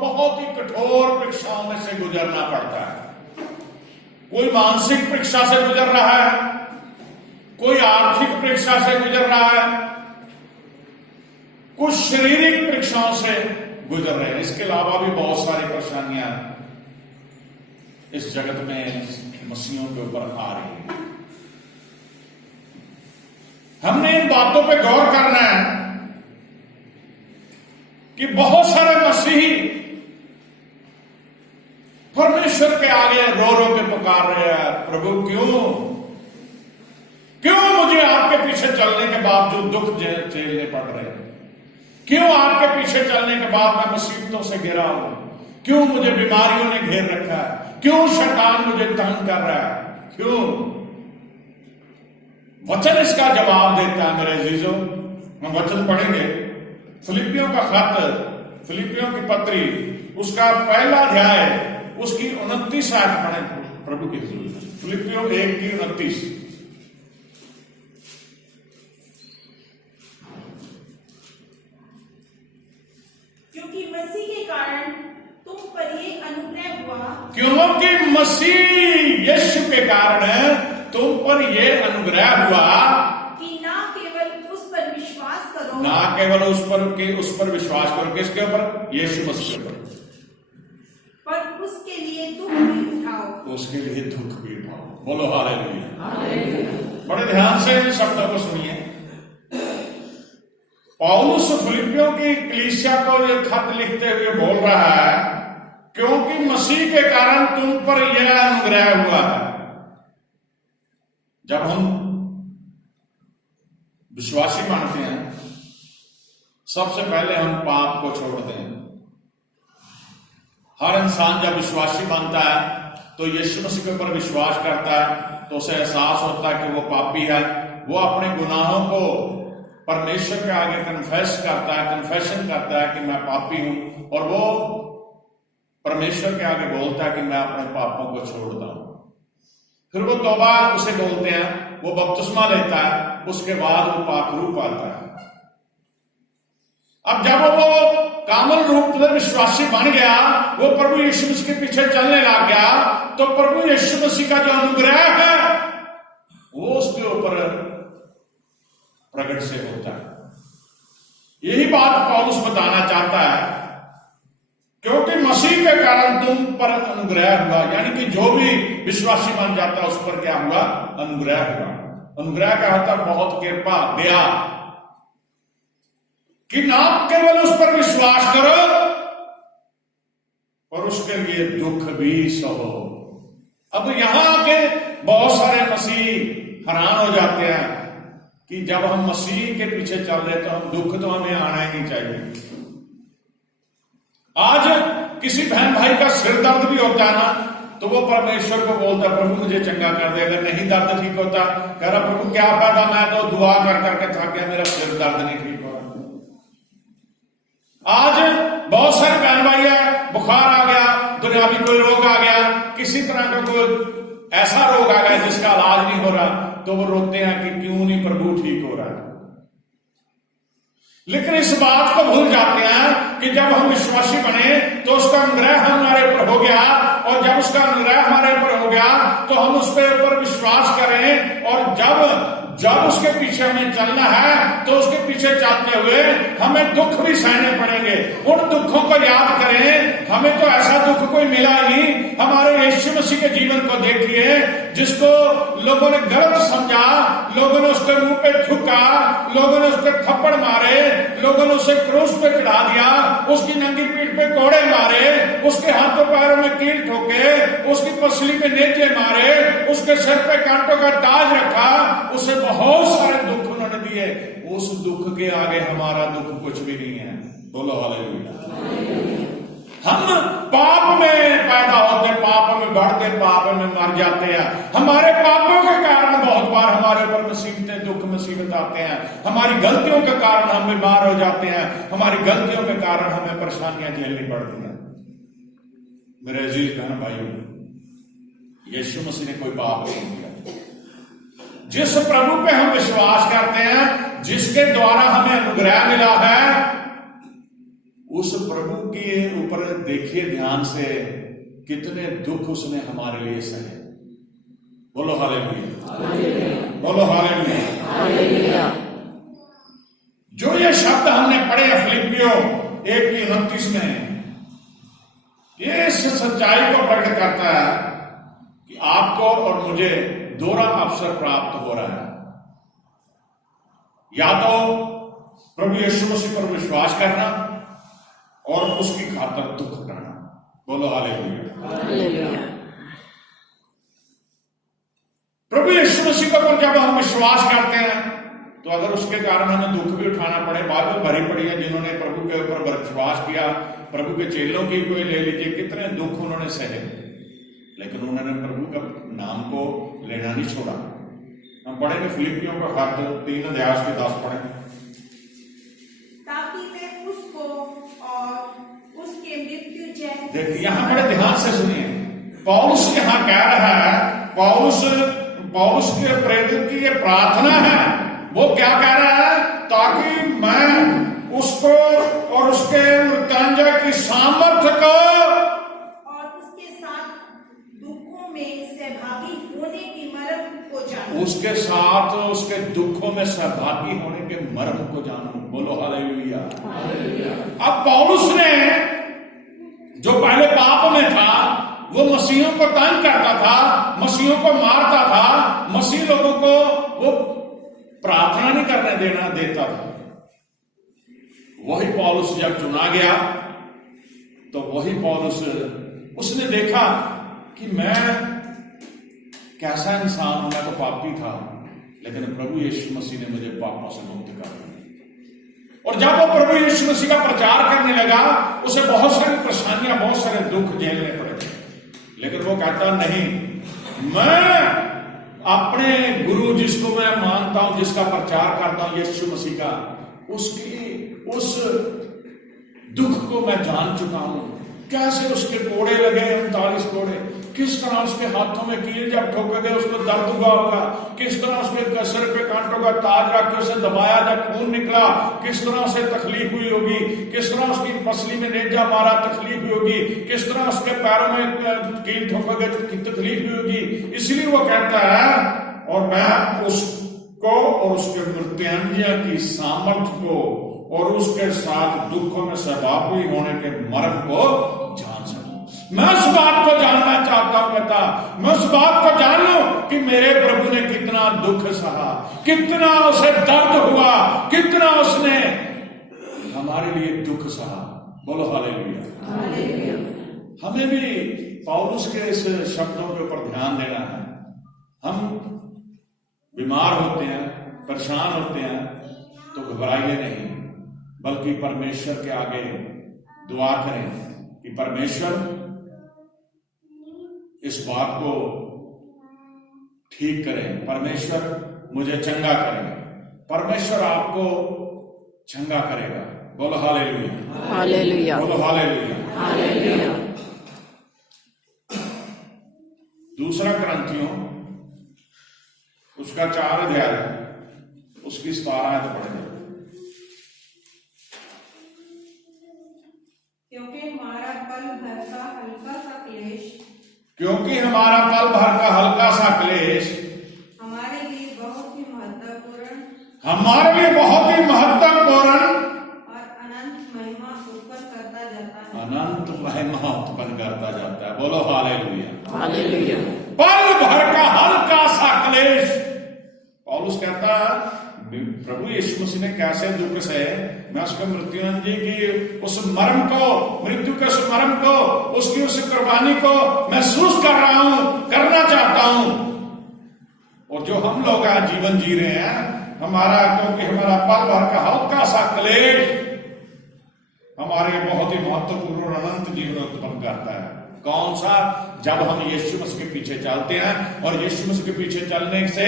बहुत ही कठोर परीक्षाओं में से गुजरना पड़ता है। कोई मानसिक परीक्षा से गुजर रहा है, कोई आर्थिक परीक्षा से गुजर रहा है, कुछ शारीरिक परीक्षाओं से गुजर रहे हैं। इसके अलावा भी बहुत सारी परेशानियां इस जगत में मसीहों के ऊपर आ रही है। हमने इन बातों पे गौर करना है कि बहुत सारे मसीही परमेश्वर के आगे रो रो के पुकार रहे हैं, प्रभु क्यों मुझे आपके पीछे चलने के बावजूद दुख झेलने पड़ रहे हैं? क्यों आपके पीछे चलने के बाद मैं मुसीबतों से घिरा हूं? क्यों मुझे बीमारियों ने घेर रखा है? क्यों शैतान मुझे तंग कर रहा है? क्यों? वचन इसका जवाब देता है मेरे अजीजों। हम वचन पढ़ेंगे, फिलिपियों का खत, फिलिपियों की पत्री, उसका पहला अध्याय, उसकी 29 आयत पढ़ें प्रभु की हुजूर। फिलिपियों 1 की 29। क्योंकि मसीह के कारण तुम पर ये अनुग्रह हुआ, क्योंकि मसीह यीशु के कारण तुम पर यह अनुग्रह हुआ कि ना केवल उस पर विश्वास करो, ना केवल उस पर विश्वास करो। किसके ऊपर? यीशु मसीह के ऊपर। पर उसके लिए दुख भी उठाओ, उसके लिए दुख भी उठाओ। बोलो हालेलुया। बड़े ध्यान से इन शब्दों को सुनिए। पौलुस फिलिपियों की कलीसिया को यह खत लिखते हुए बोल रहा है, क्योंकि मसीह के कारण तुम पर यह अनुग्रह हुआ है। जब हम विश्वासी मानते हैं, सबसे पहले हम पाप को छोड़ते हैं। हर इंसान जब विश्वासी बनता है तो यीशु मसीह के ऊपर विश्वास करता है, तो उसे एहसास होता है कि वो पापी है। वो अपने गुनाहों को परमेश्वर के आगे कन्फेशन करता है कि मैं पापी हूं, और वो परमेश्वर के आगे बोलता है कि मैं अपने पापों को छोड़ता हूं। फिर वो तौबा उसे बोलते हैं, वो बपतिस्मा लेता है, उसके बाद वो पाक रूप आता है। अब जब वो कामल रूप में विश्वासी बन गया, वो प्रभु यीशु मसीह के पीछे चलने लग गया, तो प्रभु यीशु मसीह का जो अनुग्रह है वो उसके ऊपर प्रकट से होता है। यही बात पौलुस बताना चाहता है, क्योंकि मसीह के कारण तुम पर अनुग्रह हुआ, यानी कि जो भी विश्वासी बन जाता है उस पर क्या हुआ? अनुग्रह हुआ। अनुग्रह का होता बहुत कृपा, दया, कि ना केवल उस पर विश्वास करो और उसके लिए दुख भी सहो। अब यहां आके बहुत सारे मसीह हैरान हो जाते हैं कि जब हम मसीह के पीछे चल रहे तो हम दुख तो हमें आना ही नहीं चाहिए। आज किसी बहन भाई का सिर दर्द भी होता है ना, तो वो परमेश्वर को बोलता है, प्रभु मुझे चंगा कर दे। अगर नहीं दर्द ठीक होता, कह रहा प्रभु क्या फायदा, मैं तो दुआ कर करके थक गया, मेरा सिर दर्द नहीं ठीक हो रहा। आज बहुत सारे बहन भाई है, बुखार आ गया, दुनियावी कोई रोग आ गया, किसी तरह का कोई ऐसा रोग आ गया जिसका इलाज नहीं हो रहा, तो वो रोते हैं कि क्यों नहीं प्रभु ठीक हो रहा है। लेकिन इस बात को भूल जाते हैं कि जब हम विश्वासी बने तो उसका अनुग्रह हमारे ऊपर हो गया, और जब उसका अनुग्रह हमारे ऊपर हो गया तो हम उस पर ऊपर विश्वास करें, और जब उसके पीछे हमें चलना है तो उसके पीछे चलते हुए हमें दुख भी सहने पड़ेंगे। उन दुखों को याद करें, हमें तो ऐसा दुख कोई मिला नहीं। हमारे यीशु मसीह के जीवन को देखिए, जिसको लोगों ने गलत समझा, लोगों ने उसके मुंह पे थूका, लोगों ने उसके थप्पड़ मारे, लोगों ने उसे क्रूस पे चढ़ा दिया, उसकी नंगी पीठ पे कोड़े मारे, उसके हाथों पैरों में कील ठोके, उसकी पसली पे नेजे मारे, उसके सिर पे कांटों का ताज रखा, उसे बहुत सारे दुख उन्होंने दिए। उस दुख के आगे हमारा दुख कुछ भी नहीं है। बोलो हालेलुया। हम पाप में पैदा होते, पाप में बढ़ते, पाप में मर जाते हैं। हमारे पापों के कारण बहुत बार हमारे ऊपर मुसीबतें, दुख मुसीबत आते हैं। हमारी गलतियों के कारण हम बीमार हो जाते हैं, हमारी गलतियों के कारण हमें परेशानियां झेलनी पड़ती हैं। मेरे अजीज बहन भाइयों, यीशु मसीह ने कोई पाप नहीं किया। जिस प्रभु पे हम विश्वास करते हैं, जिसके द्वारा हमें अनुग्रह मिला है, उस प्रभु के ऊपर देखिए ध्यान से, कितने दुख उसने हमारे लिए सहे। बोलो हालेलुया, बोलो हालेलुया। जो ये शब्द हमने पढ़े फिलिपियों 1:29 में, ये इस सच्चाई को प्रकट करता है कि आपको और मुझे दोहरा अवसर प्राप्त हो रहा है। या तो प्रभु यीशु मसीह पर विश्वास करना और उसकी खातर दुख करना। बोलो हालेलुया। प्रभु यीशु मसीह पर जब हम विश्वास करते हैं तो अगर उसके कारण हमें दुख भी उठाना पड़े, बाइबल भरी पड़ी है जिन्होंने प्रभु के ऊपर विश्वास किया, प्रभु के चेलों की कोई ले लीजिए, कितने दुख उन्होंने सहे, लेकिन उन्होंने प्रभु का नाम को लेना नहीं छोड़ा। हम पढ़ेंगे फिलिपियों का खत 3 अध्याय के 10 पढ़ेंगे। ताकि मैं उसको और उसके मृत्यु जय। देखिए यहां बड़े ध्यान से सुनिए, पौलुस यहां कह रहा है, पौलुस के प्रेरित की ये प्रार्थना है। वो क्या कह रहा है? ताकि मैं उसको और उसके मृत्युंजय की सामर्थ्य को और उसके साथ दुखों में सहभागी होने की मर्म को जानूं। उसके साथ उसके दुखों में सहभागी होने के मर्म को जानूं। बोलो हालेलुया। अब पौलुस ने जो पहले पाप में था, वो मसीहों को तंग करता था, मसीहों को मारता था, मसीह लोगों को वो प्रार्थना नहीं करने देता था। वही पौलुस जब चुना गया तो वही पौलुस, उसने देखा कि मैं कैसा इंसान हूं, मैं तो पापी था, लेकिन प्रभु यीशु मसीह ने मुझे पापों से मुक्त कर दिया। और जब वो प्रभु यीशु मसीह का प्रचार करने लगा, उसे बहुत सारी परेशानियां, बहुत सारे दुख झेलने पड़े, लेकिन वो कहता नहीं, मैं अपने गुरु जिसको मैं मानता हूं, जिसका प्रचार करता हूं, यीशु मसीह का, उसकी उस दुख को मैं जान चुका हूं। कैसे उसके कोड़े लगे, 39 कोड़े, किस तरह उसके हाथों में कील जब ठोके गए उसको दर्द हुआ होगा, किस तरह उसके सर पे कांटों का ताज रख के उसे दबाया जब खून निकला, किस तरह उसे तकलीफ हुई होगी, किस तरह उसकी पसली में नेजा मारा, तकलीफ हुई होगी, किस तरह उसके पैरों में कील ठोके गए, तकलीफ हुई होगी। इसलिए वो कहता है, और मैं उसको और उसके मृत्युंजय की सामर्थ्य को और उसके साथ दुखों में सहभागी होने के मर्म को जान सकूं। मैं उस बात को जानना चाहता हूं, कहता मैं उस बात को जान लूं कि मेरे प्रभु ने कितना दुख सहा, कितना उसे दर्द हुआ, कितना उसने हमारे लिए दुख सहा। बोलो हालेलुया। हमें भी पौलुस के इस शब्दों के ऊपर ध्यान देना है। हम बीमार होते हैं, परेशान होते हैं, तो घबराइए नहीं, बल्कि परमेश्वर के आगे दुआ करें कि परमेश्वर इस बात को ठीक करें, परमेश्वर मुझे चंगा करें, परमेश्वर आपको चंगा करेगा। बोलो हालेलुया, हालेलुया, बोलो हालेलुया, हालेलुया। दूसरा कुरिन्थियों उसका 4 अध्याय, उसकी 17 आयत पढ़ेंगे। क्योंकि हमारा पल भर का हल्का सा क्लेश क्योंकि हमारा पल भर का हल्का सा क्लेश हमारे लिए बहुत ही महत्वपूर्ण और अनंत महिमा उत्पन्न करता जाता है। अनंत महिमा उत्पन्न करता जाता है। बोलो हालेलुया, हालेलुया। पल भर का हल्का सा क्लेश, पौलुस कहता है प्रभु यीशु मसीह ने कैसे दुख सहे, मैं उसके मृत्युंजय की उस मर्म को, मृत्यु के उस मर्म को, उसकी उस कुर्बानी को महसूस कर रहा हूं, करना चाहता हूं। और जो हम लोग आज जीवन जी रहे हैं, हमारा, क्योंकि हमारा पल भर का हल्का सा क्लेश हमारे बहुत ही महत्वपूर्ण और अनंत जीवन उत्पन्न करता है। कौन सा? जब हम यीशु मसीह के पीछे चलते हैं, और यीशु मसीह के पीछे चलने से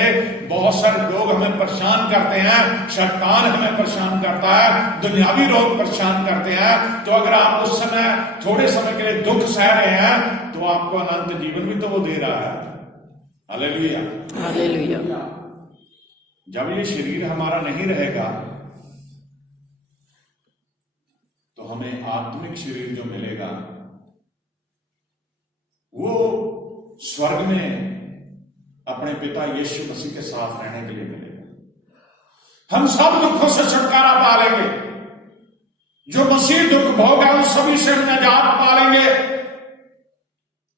बहुत सारे लोग हमें परेशान करते हैं, शैतान हमें परेशान करता है, दुनियावी लोग परेशान करते हैं। तो अगर आप उस समय थोड़े समय के लिए दुख सह रहे हैं, तो आपको अनंत जीवन भी तो वो दे रहा है। Hallelujah, hallelujah. जब ये शरीर हमारा नहीं रहेगा तो हमें आत्मिक शरीर जो मिलेगा वो स्वर्ग में अपने पिता यीशु मसीह के साथ रहने के लिए मिलेगा। हम सब दुखों से छुटकारा पा लेंगे, जो मसीह दुख भोगा उन सभी से निजात पा लेंगे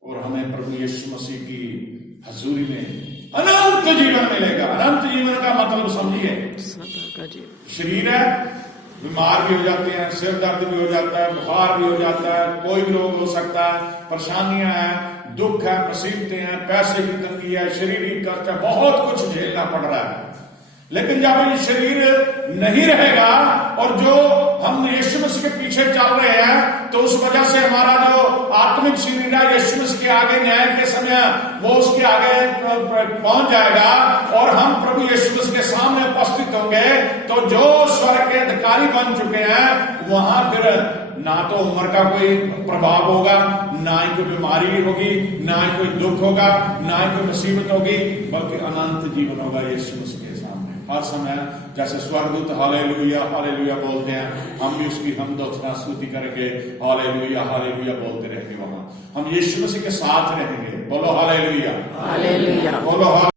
और हमें प्रभु यीशु मसीह की हजूरी में अनंत जीवन मिलेगा। अनंत जीवन का मतलब समझिए, शरीर है, बीमार भी हो जाते हैं, सिर दर्द भी हो जाता है, बुखार भी हो जाता है, कोई भी रोग हो सकता है, परेशानियां हैं, दुख है, मुसीबतें हैं, पैसे की तंगी है, शारीरिक कष्ट है, बहुत कुछ झेलना पड़ रहा है। लेकिन जब ये शरीर नहीं रहेगा और जो हम यीशु मसीह के पीछे चल रहे हैं, तो उस वजह से हमारा जो आत्मिक शरीर है यीशु मसीह के आगे न्याय के समय वो उसके आगे पहुंच जाएगा और हम प्रभु यीशु मसीह के सामने उपस्थित होंगे। तो जो स्वर्ग के अधिकारी बन चुके हैं वहां फिर ना तो उम्र का कोई प्रभाव होगा, ना ही कोई बीमारी होगी, ना ही कोई दुख होगा, ना ही कोई मुसीबत होगी, बल्कि अनंत जीवन होगा यीशु मसीह के सामने हर समय। जैसे स्वर्गदूत हालेलुया हालेलुया बोलते हैं, हम भी उसकी हमद और स्तुति करेंगे, हालेलुया हालेलुया बोलते रहेंगे। वहां हम यीशु मसीह के साथ रहेंगे। बोलो हालेलुया, हालेलुया, बोलो।